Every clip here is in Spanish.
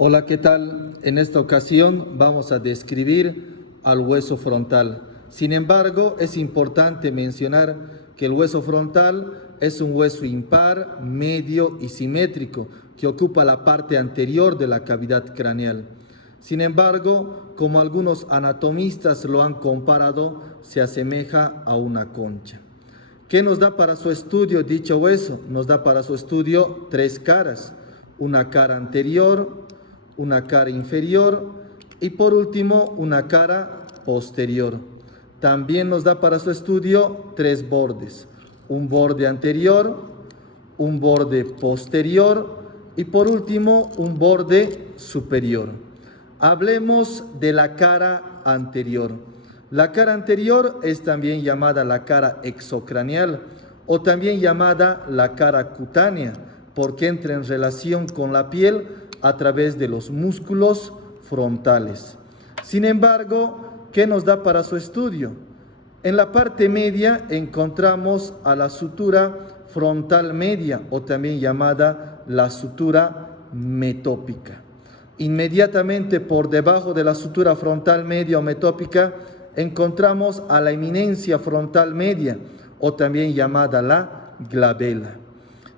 Hola, ¿qué tal? En esta ocasión vamos a describir al hueso frontal. Sin embargo, es importante mencionar que el hueso frontal es un hueso impar, medio y simétrico que ocupa la parte anterior de la cavidad craneal. Sin embargo, como algunos anatomistas lo han comparado, se asemeja a una concha. ¿Qué nos da para su estudio dicho hueso? Nos da para su estudio tres caras: una cara anterior, una cara inferior y por último una cara posterior. También nos da para su estudio tres bordes: un borde anterior, un borde posterior y por último un borde superior. Hablemos de la cara anterior. La cara anterior es también llamada la cara exocraneal o también llamada la cara cutánea, porque entra en relación con la piel a través de los músculos frontales. Sin embargo, ¿qué nos da para su estudio? En la parte media encontramos a la sutura frontal media o también llamada la sutura metópica. Inmediatamente por debajo de la sutura frontal media o metópica encontramos a la eminencia frontal media o también llamada la glabela.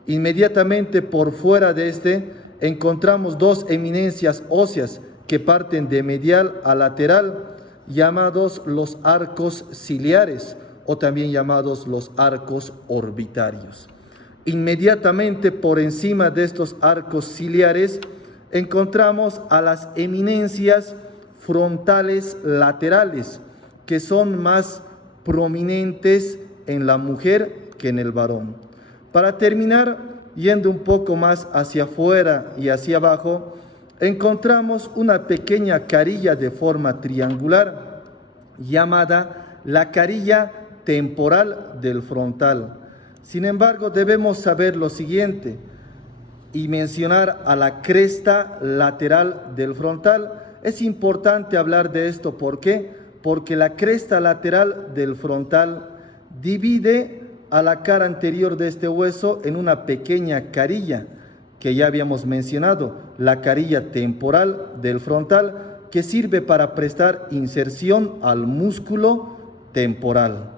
Inmediatamente por fuera de este encontramos dos eminencias óseas que parten de medial a lateral, llamados los arcos ciliares o también llamados los arcos orbitarios. Inmediatamente por encima de estos arcos ciliares encontramos a las eminencias frontales laterales, que son más prominentes en la mujer que en el varón. Para terminar, yendo un poco más hacia afuera y hacia abajo, encontramos una pequeña carilla de forma triangular llamada la carilla temporal del frontal. Sin embargo, debemos saber lo siguiente y mencionar a la cresta lateral del frontal. Es importante hablar de esto. ¿Por qué? Porque la cresta lateral del frontal divide a la cara anterior de este hueso en una pequeña carilla que ya habíamos mencionado, la carilla temporal del frontal, que sirve para prestar inserción al músculo temporal.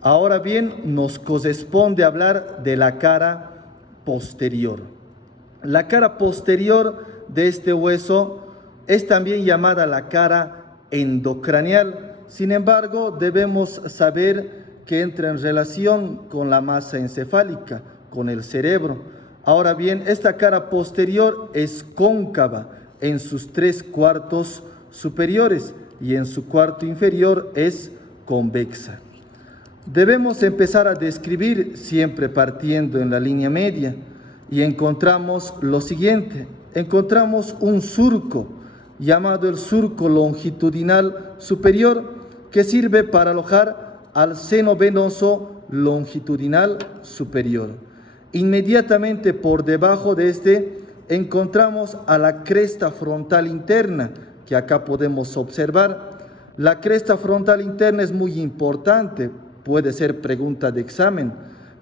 Ahora bien, nos corresponde hablar de la cara posterior. La cara posterior de este hueso es también llamada la cara endocraneal. Sin embargo, debemos saber que entra en relación con la masa encefálica, con el cerebro. Ahora bien, esta cara posterior es cóncava en sus 3/4 superiores y en su cuarto inferior es convexa. Debemos empezar a describir siempre partiendo en la línea media y encontramos lo siguiente. Encontramos un surco llamado el surco longitudinal superior que sirve para alojar al seno venoso longitudinal superior. Inmediatamente por debajo de este encontramos a la cresta frontal interna, que acá podemos observar. La cresta frontal interna es muy importante, puede ser pregunta de examen.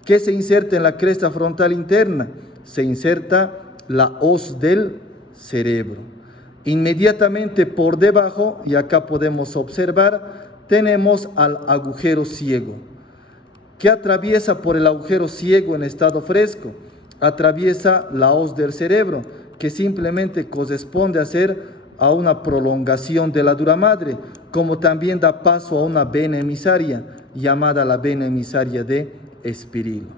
¿Qué se inserta en la cresta frontal interna? Se inserta la hoz del cerebro. Inmediatamente por debajo, y acá podemos observar, tenemos al agujero ciego. ¿Qué atraviesa por el agujero ciego en estado fresco? Atraviesa la hoz del cerebro, que simplemente corresponde a una prolongación de la dura madre, como también da paso a una vena emisaria, llamada la vena emisaria de Espirilo.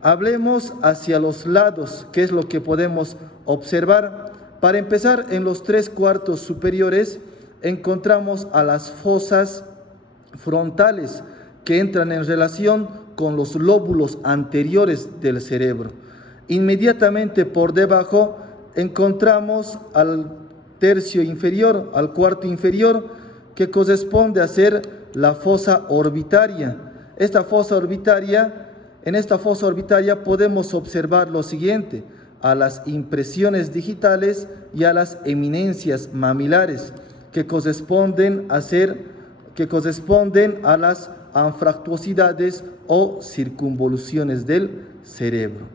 Hablemos hacia los lados, ¿qué es lo que podemos observar? Para empezar, en los 3/4 superiores encontramos a las fosas frontales que entran en relación con los lóbulos anteriores del cerebro. Inmediatamente por debajo encontramos al tercio inferior, al cuarto inferior, que corresponde a ser la fosa orbitaria. En esta fosa orbitaria podemos observar lo siguiente: a las impresiones digitales y a las eminencias mamilares, que corresponden a las anfractuosidades o circunvoluciones del cerebro.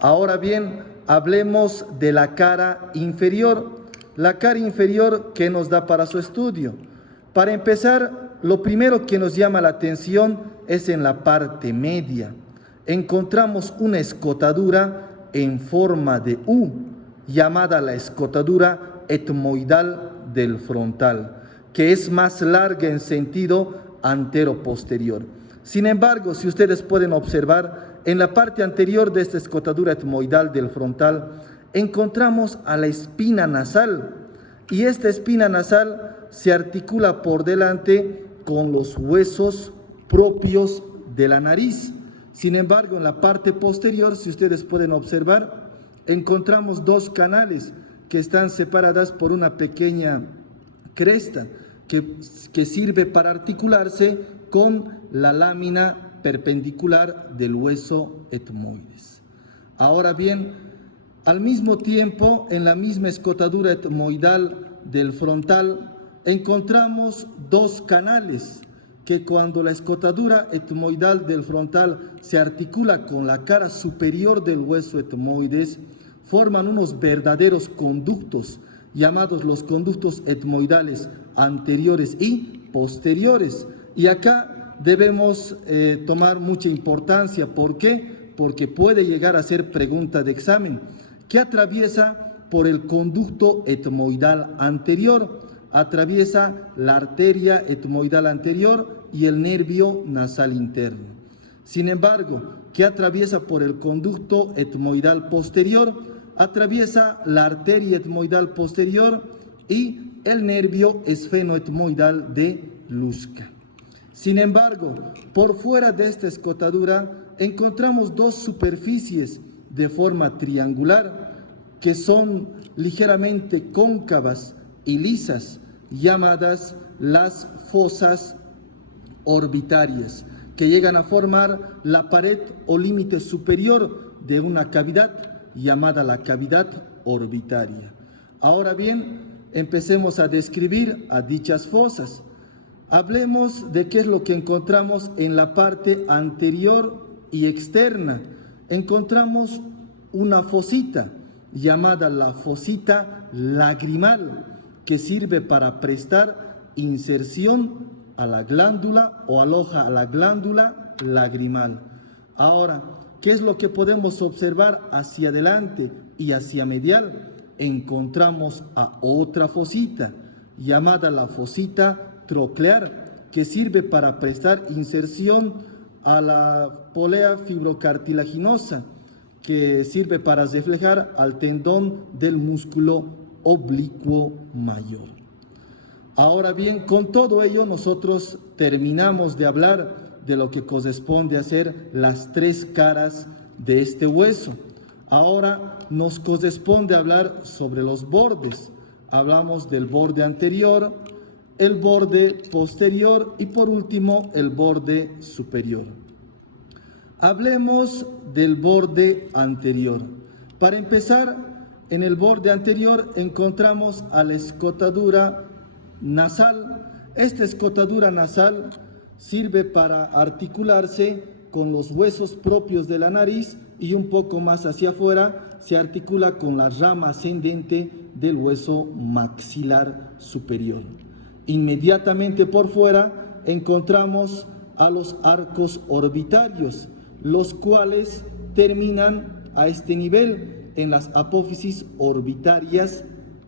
Ahora bien, hablemos de la cara inferior. la cara inferior, ¿qué nos da para su estudio? Para empezar, lo primero que nos llama la atención es en la parte media. Encontramos una escotadura en forma de U, llamada la escotadura etmoidal del frontal, que es más larga en sentido antero-posterior. Sin embargo, si ustedes pueden observar, en la parte anterior de esta escotadura etmoidal del frontal, encontramos a la espina nasal, y esta espina nasal se articula por delante con los huesos propios de la nariz. Sin embargo, en la parte posterior, si ustedes pueden observar, encontramos dos canales que están separadas por una pequeña cresta que sirve para articularse con la lámina perpendicular del hueso etmoides. Ahora bien, al mismo tiempo, en la misma escotadura etmoidal del frontal, encontramos dos canales que cuando la escotadura etmoidal del frontal se articula con la cara superior del hueso etmoides, forman unos verdaderos conductos, llamados los conductos etmoidales anteriores y posteriores. Y acá debemos tomar mucha importancia. ¿Por qué? Porque puede llegar a ser pregunta de examen. ¿Qué atraviesa por el conducto etmoidal anterior? Atraviesa la arteria etmoidal anterior y el nervio nasal interno. Sin embargo, ¿qué atraviesa por el conducto etmoidal posterior? Atraviesa la arteria etmoidal posterior y el nervio esfenoetmoidal de Luschka. Sin embargo, por fuera de esta escotadura encontramos dos superficies de forma triangular que son ligeramente cóncavas y lisas, llamadas las fosas orbitarias, que llegan a formar la pared o límite superior de una cavidad llamada la cavidad orbitaria. Ahora bien, empecemos a describir a dichas fosas. Hablemos de qué es lo que encontramos en la parte anterior y externa. Encontramos una fosita llamada la fosita lagrimal, que sirve para prestar inserción a la glándula o aloja a la glándula lagrimal. Ahora, ¿qué es lo que podemos observar hacia adelante y hacia medial? Encontramos a otra fosita llamada la fosita troclear, que sirve para prestar inserción a la polea fibrocartilaginosa, que sirve para reflejar al tendón del músculo oblicuo mayor. Ahora bien, con todo ello nosotros terminamos de hablar de lo que corresponde a ser las tres caras de este hueso. Ahora nos corresponde hablar sobre los bordes. Hablamos del borde anterior, el borde posterior y por último el borde superior. Hablemos del borde anterior. Para empezar, en el borde anterior encontramos a la escotadura nasal. Esta escotadura nasal sirve para articularse con los huesos propios de la nariz y un poco más hacia afuera se articula con la rama ascendente del hueso maxilar superior. Inmediatamente por fuera encontramos a los arcos orbitarios, los cuales terminan a este nivel en las apófisis orbitarias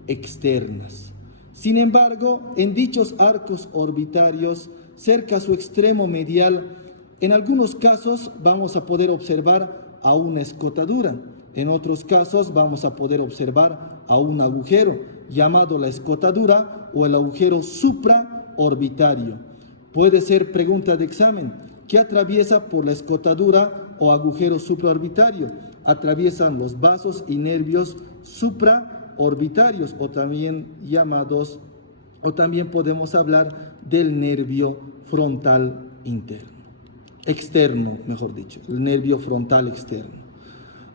externas. Sin embargo, en dichos arcos orbitarios, cerca a su extremo medial, en algunos casos vamos a poder observar a una escotadura, en otros casos vamos a poder observar a un agujero llamado la escotadura o el agujero supraorbitario. Puede ser pregunta de examen. ¿Qué atraviesa por la escotadura o agujero supraorbitario? Atraviesan los vasos y nervios supraorbitarios o también llamados, o también podemos hablar del nervio frontal interno, externo, mejor dicho, el nervio frontal externo.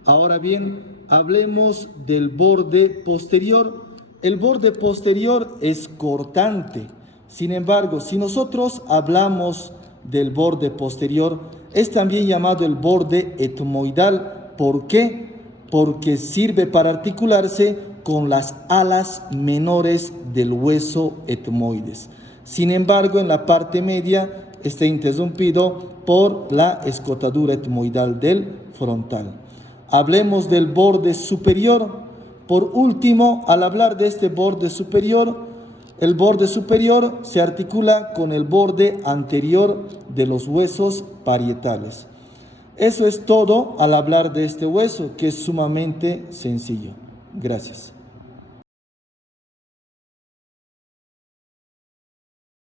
Ahora bien, hablemos del borde posterior. El borde posterior es cortante. Sin embargo, si nosotros hablamos del borde posterior, es también llamado el borde etmoidal. ¿Por qué? Porque sirve para articularse con las alas menores del hueso etmoides. Sin embargo, en la parte media está interrumpido por la escotadura etmoidal del frontal. Hablemos del borde superior. Por último, al hablar de este borde superior, el borde superior se articula con el borde anterior de los huesos parietales. Eso es todo al hablar de este hueso, que es sumamente sencillo. Gracias.